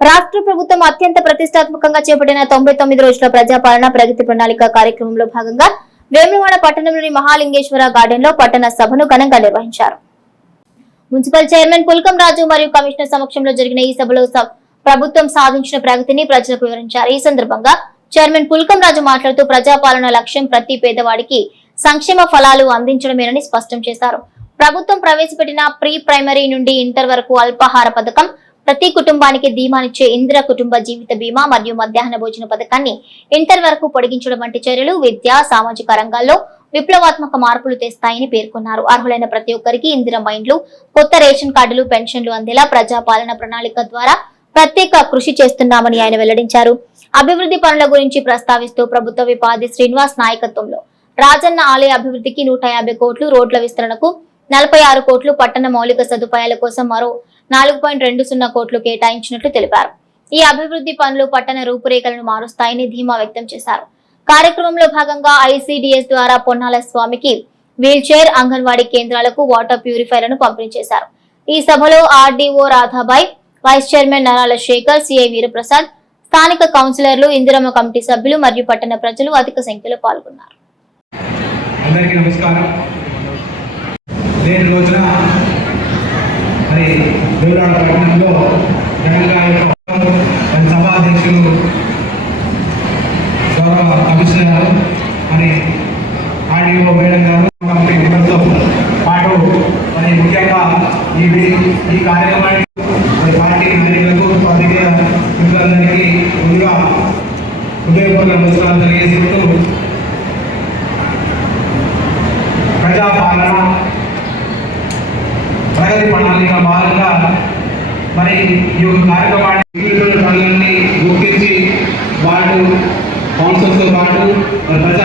రాష్ట్ర ప్రభుత్వం అత్యంత ప్రతిష్టాత్మకంగా చేపట్టిన 99 రోజుల ప్రజాపాలన ప్రగతి ప్రణాళిక కార్యక్రమంలో భాగంగా వేములవాడ పట్టణంలోని మహాలింగేశ్వర గార్డెన్ లో పట్టణ సభను ఘనంగా నిర్వహించారు. మున్సిపల్ చైర్మన్ పుల్కం రాజు మరియు కమిషనర్ సమక్షంలో జరిగిన ఈ సభలో ప్రభుత్వం సాధించిన ప్రగతిని ప్రజలకు వివరించారు. ఈ సందర్భంగా చైర్మన్ పుల్కం రాజు మాట్లాడుతూ ప్రజాపాలన లక్ష్యం ప్రతి పేదవాడికి సంక్షేమ ఫలాలు అందించడమేనని స్పష్టం చేశారు. ప్రభుత్వం ప్రవేశపెట్టిన ప్రీ ప్రైమరీ నుండి ఇంటర్ వరకు అల్పాహార పథకం, ప్రతి కుటుంబానికి ధీమానిచ్చే ఇందిర కుటుంబ జీవిత బీమా మరియు మధ్యాహ్న భోజన పథకాన్ని ఇంటర్ వరకు పొడిగించడం వంటి చర్యలు విద్య, సామాజిక రంగాల్లో విప్లవాత్మక మార్పులు తెస్తాయని పేర్కొన్నారు. అర్హులైన ప్రతి ఒక్కరికి ఇందిర మైండ్లు, కొత్త రేషన్ కార్డులు, పెన్షన్లు అందేలా ప్రజాపాలన ప్రణాళిక ద్వారా ప్రత్యేక కృషి చేస్తున్నామని ఆయన వెల్లడించారు. అభివృద్ధి పనుల గురించి ప్రస్తావిస్తూ ప్రభుత్వ విపాది శ్రీనివాస్ నాయకత్వంలో రాజన్న ఆలయ అభివృద్ధికి 150 కోట్లు, రోడ్ల విస్తరణకు 46 కోట్లు, పట్టణ మౌలిక సదుపాయాల కోసం మరో 4.20 కోట్లు కేటాయించినట్లు తెలిపారు. ఈ అభివృద్ధి పనులు పట్టణ రూపురేఖలను మారుస్తాయని ధీమా వ్యక్తం చేశారు. కార్యక్రమంలో భాగంగా ఐసిడిఎస్ ద్వారా పొన్నాల స్వామికి వీల్ చైర్, అంగన్వాడీ కేంద్రాలకు వాటర్ ప్యూరిఫైర్లను పంపిణీ చేశారు. ఈ సభలో ఆర్డీఓ రాధాబాయ్, వైస్ చైర్మన్ నరాల శేఖర్, సిఐ వీరప్రసాద్, స్థానిక కౌన్సిలర్లు, ఇందిరమ్మ కమిటీ సభ్యులు మరియు పట్టణ ప్రజలు అధిక సంఖ్యలో పాల్గొన్నారు. అందరికీ నమస్కారం. నేటి రోజున మరి వేములవాడ పట్టణంలో సభాధ్యక్షులు గౌరవ కమిషనర్ మరి ఆర్డీఓ మేడం గారు మెంబర్తో పాటు మరి ముఖ్యంగా ఈ కార్యక్రమాన్ని పార్టీ నాయకులకు, పార్టీ మిత్రులందరికీ ముందుగా హృదయపూర్వక నమస్కారాలు తెలియజేసుకుంటూ ప్రజాపాలన ప్రగతి ప్రణాళిక భాగంగా మరి ఈ యొక్క కార్యక్రమాన్ని గుర్తించి వార్డు కౌన్సిల్స్తో పాటు ప్రజా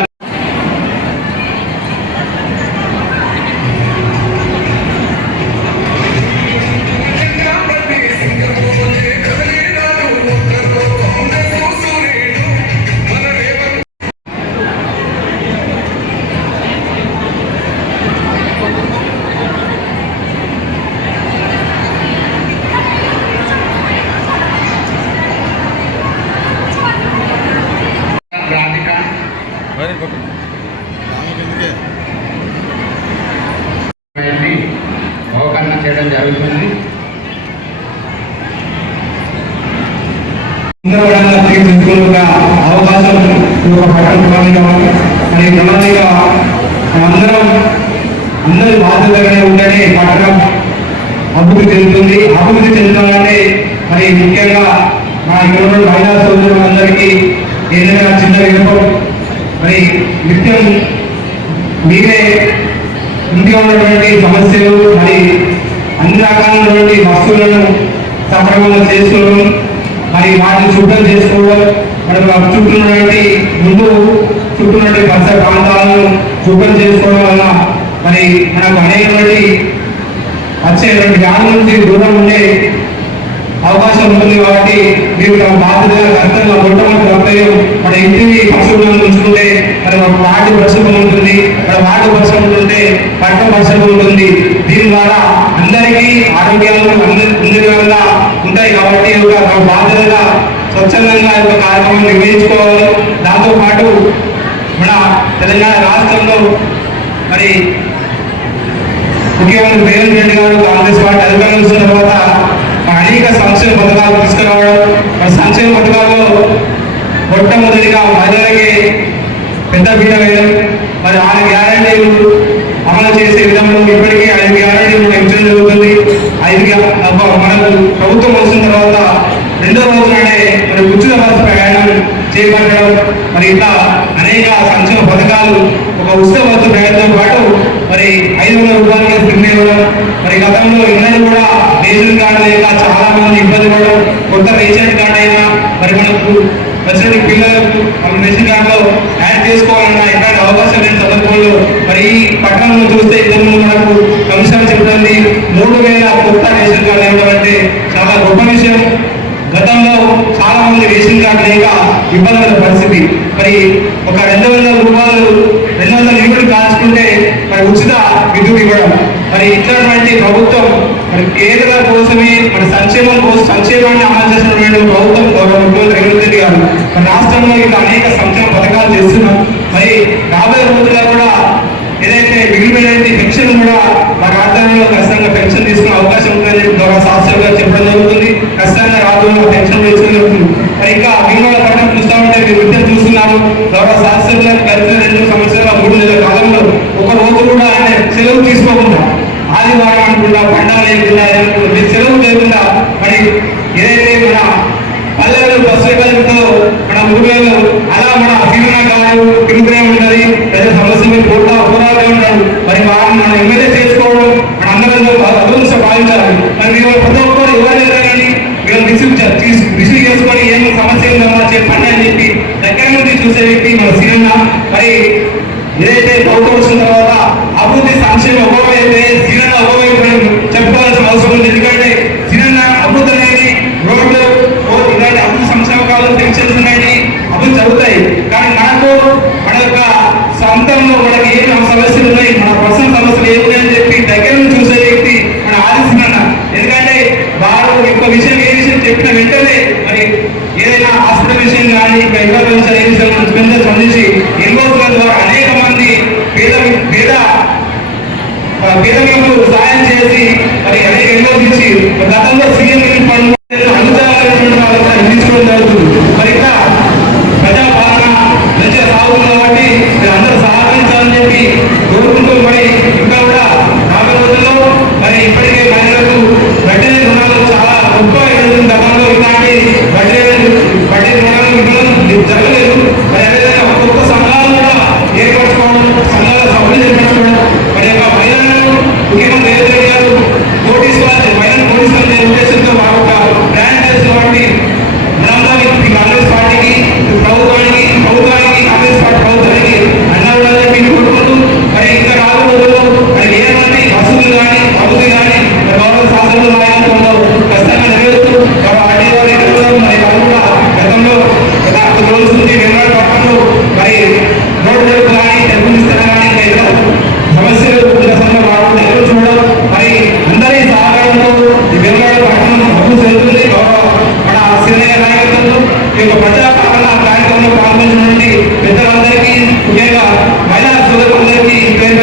అవకలన చేయడం జరుగుతుంది. అవకాశం ప్రణాళిక అందరి బాధ్యతగానే ఉంటేనే పట్టణం అభివృద్ధి చెందుతుంది. అభివృద్ధి చెందాలంటే మరి ముఖ్యంగా మా ఇక్కడ మహిళా సోదరులందరికీ ఏదైనా చిన్న వినపం మరి నిత్యం మీరే ఇంట్లో ఉన్నటువంటి సమస్యలు మరి అన్ని రకాలైనటువంటి వస్తువులను సక్రమంగా చేసుకోవడం, మరి వాటిని శుభ్రం చేసుకోవడం, మరి చుట్టూ ఉన్నటువంటి పరిసర ప్రాంతాలను శుభ్రం చేసుకోవడం వల్ల మరి మనకు అనేకటువంటి వచ్చేటువంటి వ్యాధుల నుంచి దూరం ఉండే అవకాశం ఉంటుంది. కాబట్టి మీరు తమ బాధ్యతగా కర్తవ్యంగా మొట్టమొదటి కర్తవ్యం మన ఇంటిని పరిశుభ్రంగా ఉంచుకుంటే మరి మన వాటి పరిశుభ్రం ఉంటుంది, మన వాటి పరిశుభ్రం ఉంటుంటే పట్టణ పరిశుభ్రం ఉంటుంది. దీని ద్వారా అందరికీ ఆరోగ్యాలు అందరిగా ఉంటాయి. కాబట్టి తమ బాధ్యతగా స్వచ్ఛందంగా యొక్క కార్యక్రమం నిర్వహించుకోవాలి. దాంతోపాటు మన తెలంగాణ రాష్ట్రంలో మరి ముఖ్యమంత్రి రేవంత్ రెడ్డి గారు కాంగ్రెస్ పార్టీ అధికారంలో వచ్చిన తర్వాత అనేక సంక్షేమ పథకాలు తీసుకురావడం, మరి సంక్షేమ పథకాల్లో మొట్టమొదటిగా మహిళలకి పెద్ద పీట వేయడం, మరి 6 గ్యారెంటీలు అమలు చేసే విధంలో ఇప్పటికీ 5 గ్యారెంటీలు ఇచ్చడం జరుగుతుంది. మనకు ప్రభుత్వం వచ్చిన తర్వాత 2వ రోజునే మరి ఉచిత బస్సు ప్రయాణం చేపట్టడం, మరి ఇట్లా అనేక సంక్షేమ పథకాలు, ఒక ఉచిత బస్సు ప్రయాణంతో పాటు మరి 500 రూపాయలకి స్క్రీన్ ఇవ్వడం, మరి గతంలో ఇన్నది కూడా రేషన్ కార్డు లేక చాలా మంది ఇబ్బంది పడడం, కొత్త రేషన్ కార్డు అయినా మరి మనకు వచ్చిన పిల్లలకు రేషన్ కార్డులో యాడ్ చేసుకోవాలన్నా ఎలాంటి అవకాశం లేని సందర్భంలో మరి ఈ పట్టణంలో చూస్తే ఇంతకు మనకు కమిషన్ చెప్తుంది 3000 కొత్త రేషన్ కార్డు ఇవ్వడం అంటే చాలా గొప్ప విషయం. గతంలో చాలా మంది రేషన్ కార్డు లేక ఇబ్బందుల పరిస్థితి. మరి ఒక 200 రూపాయలు 200 యూనిట్ కాల్చుకుంటే మరి ఉచిత విద్యుత్ ఇవ్వడం, మరి ఇట్లాంటి ప్రభుత్వం మరి కేంద్ర కోసమే మన సంక్షేమాన్ని అమలు చేసినటువంటి ప్రభుత్వం గౌరవ ముఖ్యమంత్రి రేవంత్ రెడ్డి గారు మన రాష్ట్రంలో ఇంకా అనేక సంక్షేమ పథకాలు చేస్తున్నాం. మరి రాబోయే రోజుల్లో కూడా ఏదైతే మిగిలిపోయినటువంటి పెన్షన్ కూడా మా రాష్ట్రంలో ఖచ్చితంగా పెన్షన్ తీసుకునే అవకాశం ఉందని గౌరవ శాస్త్రులు గారు చెప్పడం జరుగుతుంది. ఖచ్చితంగా రాబోయే పెన్షన్ తీసుకుని మరి ఇంకా మిగిలిన పట్టణం చూస్తా ఉంటే మీరు విద్యను చూస్తున్నారు. గౌరవ శాస్త్రులు గారు గడిచిన 2 సంవత్సరాల 3 నెలల కాలంలో ఒక రోజు కూడా ఆయన సెలవు తీసుకోకుండా ఆదివారం అనుకుండా పండుగ లేకుండా సెలవు లేకుండా మరి ఏదైతే మన పల్లెలు బస్సులతో మన ఊళ్ళో అలా మన తీరున గారు తిరుగుతూనే ఉంటది. ప్రజల సమస్యలు పోరాడుతూ ఉంటారు. మరి వారిని మనం ఎమ్మెల్యే చేసుకోవడం మన అందరిలో అదృష్ట భావించాలి. మరి మీరు ప్రతి ఒక్కరు ఎవరైనా కానీ మీరు రిసీవ్ చేసుకొని ఏం సమస్య ఉందమ్మా చెప్పండి అని చెప్పి దగ్గర నుండి చూసే వ్యక్తి మన సీఎం. మరి ఏదైతే ప్రభుత్వం వచ్చిన తర్వాత అభివృద్ధి సంక్షేమం ఒకవైతే సీఎం ఒకవైపు చెప్పుకోవాల్సిన అవసరం ఉంది. ఎందుకంటే సీఎం అభివృద్ధి అనేది రోడ్లు ఇలాంటి అభివృద్ధి సంక్షేమకాలు పెన్షన్స్ ఉన్నాయి, అభివృద్ధి జరుగుతాయి. కానీ మనకు మన యొక్క సొంతంలో మనకి ఏమి సమస్యలు ఉన్నాయి, మన పర్సనల్ సమస్యలు ఏమి అని చెప్పి దగ్గర నుంచి చూసే వ్యక్తి మన ఆదిస్తున్న. ఎందుకంటే వారు యొక్క విషయం ఏ విషయం చెప్పిన వెంటనే మరి ఏదైనా హాస్పిటల్ విషయం కానీ ఎగ్రికల్చర్ ఏ విషయం స్పందించి ఎన్రోజుల ద్వారా అనేక మంది పేదలకు సహాయం చేసి మరి అనేక ఎన్రోజ్ ఇచ్చి గతంలో సీఎం ఫండ్ అందించుకోవడం జరుగుతుంది. మరి ఇంకా ప్రజా పాలన మంచిగా సాగుతుంది కాబట్టి అందరూ సహకరించాలని చెప్పి కోరుకుంటూ మరి ఇంకా కూడా రాబోయే రోజుల్లో మరి ఇప్పటికే మహిళలకు వడ్డీ రుణాలు చాలా ఎక్కువ జరుగుతుంది. గతంలో ఇలాంటి వడ్డీ రుణాలు ఇవ్వడం జరగలేదు. మరి అదేవిధంగా కొత్త సంఘాలు కూడా ఏర్పరచుకోవడం, సంఘాల సభ్యులు ఏర్పరచుకోవడం, మరి యొక్క మహిళలను ముఖ్యమంత్రి రేవంత్ రెడ్డి గారు మహిళలు పోటీసుకునే ఉద్దేశంతో వారు ఒక బ్రాండ్ చేసిన వాటిని కాంగ్రెస్ పార్టీకి ప్రభుత్వానికి కాంగ్రెస్ పార్టీ ప్రభుత్వానికి అన్నా చెప్పి కోరుకుంటూ మరి ఇంకా రాబోయే రోజుల్లో మరి ఏమంటే వసతులు కానీ అభివృద్ధి కానీ గౌరవ శాసనసభ నాయకత్వంలో ఖచ్చితంగా నెరవేరుస్తూ మరి కూడా గతంలో గత రోజు నుంచి వెంగళ పట్టణంలో మరి రోడ్డు కానీ నిర్మిస్తారు కానీ సమస్యలు వాడు చూడడం మరి అందరి సహకారంతో వెంగళ పట్టణం అభివృద్ధి జరుగుతుంది. మన సీనియర్ నాయకత్వంలో ఈ యొక్క ప్రజా పాలన కార్యక్రమంలో పాల్గొన్నటువంటి పెద్దలందరికీ ముఖ్యంగా మహిళా సోదరులందరికీ పేరు